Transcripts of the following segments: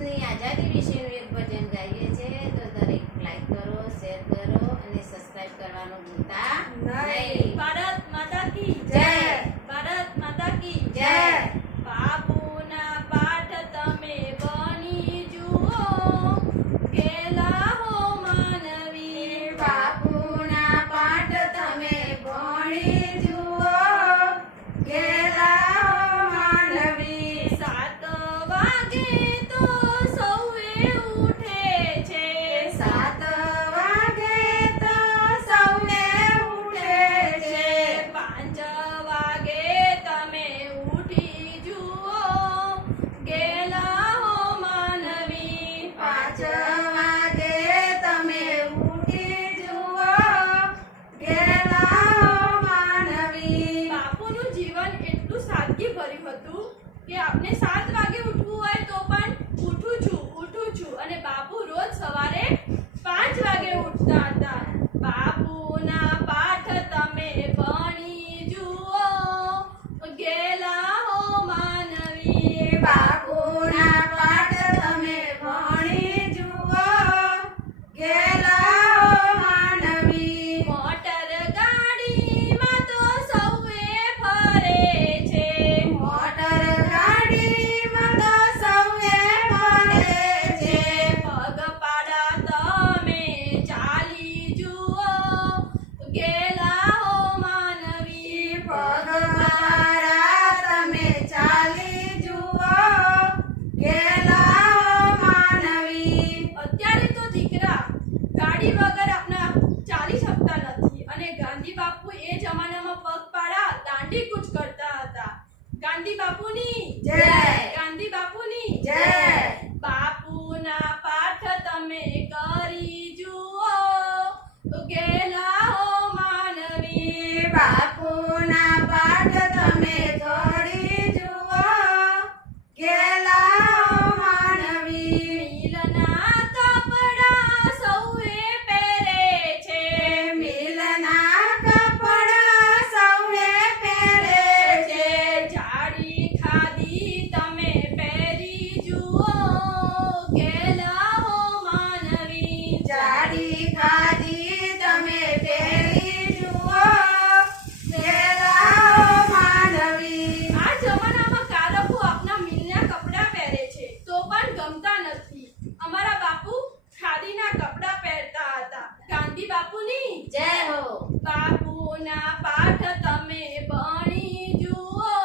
દેશની આઝાદી વિશેનું એક ભજન ગાઈએ છીએ, તો દરેક લાઈક કરો, શેર કરો અને સબસ્ક્રાઇબ કરવાનું ભૂલતા નહીં. ભારત માતા કી જય. ભારત માતા કી જય. બાપુના પાઠ તમે બની જુઓ, ગેલા હો માનવી. બાપુના પાઠ તમે ભણી જુઓ, ગેલા હો માનવી. 7 વાગે તો સૌએ ઉઠે છે. 7 વાગે તો સૌને ઉઠે છે. 5 વાગે તમે ઉઠી જુઓ, ગેલા હો માનવી. 5 વાગે તમે ઉઠી જુઓ, ગેલા હો માનવી. બાપુનું જીવન એટલું સાદગી ભર્યું હતું કે આપણે 7 વાગે ઉઠવું હોય તો પણ ઉઠું છું અને બાપુ રોજ સવારે 5 વાગે ઉઠતા હતા. બાપુના પાઠ તમે ભણી જુઓ, ગેલા હો માનવી. બાપુના પાઠ તમે ભણી જુઓ, ગેલા હો માનવી. મોટર ગાડીમાં તો સૌએ ફરે છે. મોટર ગાડીમાં તો સૌએ ફરે છે. પગપાળા તમે ચાલી જુઓ, ગેલા હો માનવી. પગપાળા તમે ચાલી જુઓ, ગેલા હો માનવી. અત્યારે તો દીકરા ગાડી વગર આપણા ચાલી શકતા નથી અને ગાંધી બાપુ એ જમાનામાં પગપાળા દાંડી કૂચ કરતા હતા. ગાંધી બાપુની જય. ગાંધી બાપુની જય. બાપુના પાઠ તમે કરી જુઓ, ગેલા હો માનવી. બાપુના પાઠ તમે કરી જુઓ, ગેલા હો માનવી. મિલના કપડા સૌએ પહેરે છે. મિલના કપડા સૌને પહેરે છે. જાડી ખાદી તમે પહેરી જુઓ, ગેલા હો માનવી. જાડી ખાદી તમે પહેરી જુઓ, ગેલા હો માનવી. આ જમાનામાં કારકો આપના મિલના કપડા પહેરે છે તો પણ ગમતા નથી. અમારા બાપુ ખાદીના કપડા પહેરતા હતા. ગાંધી બાપુની જય હો. બાપુના પાઠ તમે ભણી જુઓ,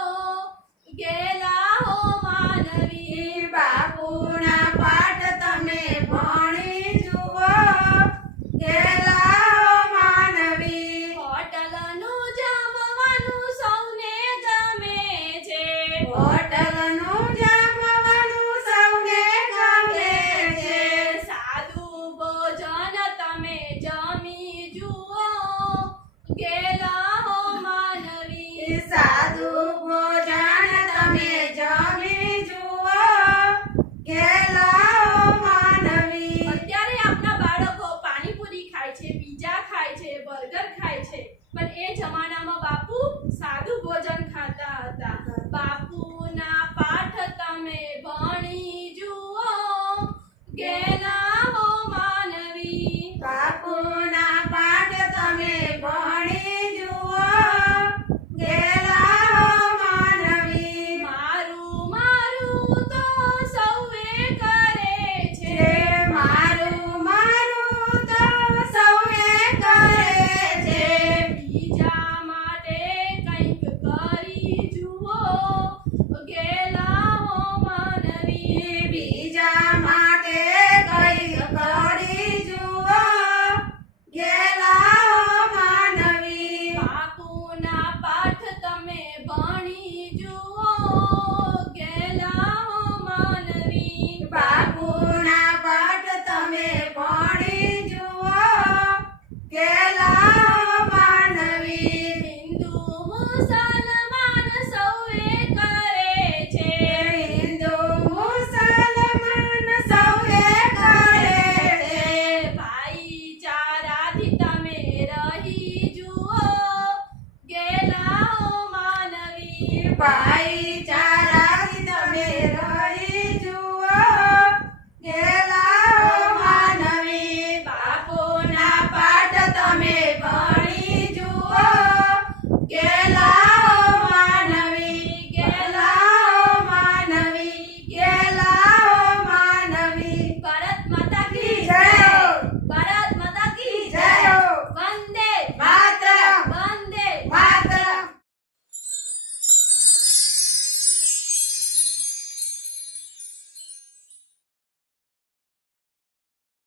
ગેલા હો માનવી. બાપુના પાઠ તમે ભણી જુઓ, ગેલા હો માનવી. હોટલનું જમવાનું સૌને ગમે છે. હોટલનું જમવાનું સૌને ગમે છે. સાદું ભોજન તમે જમી જુઓ,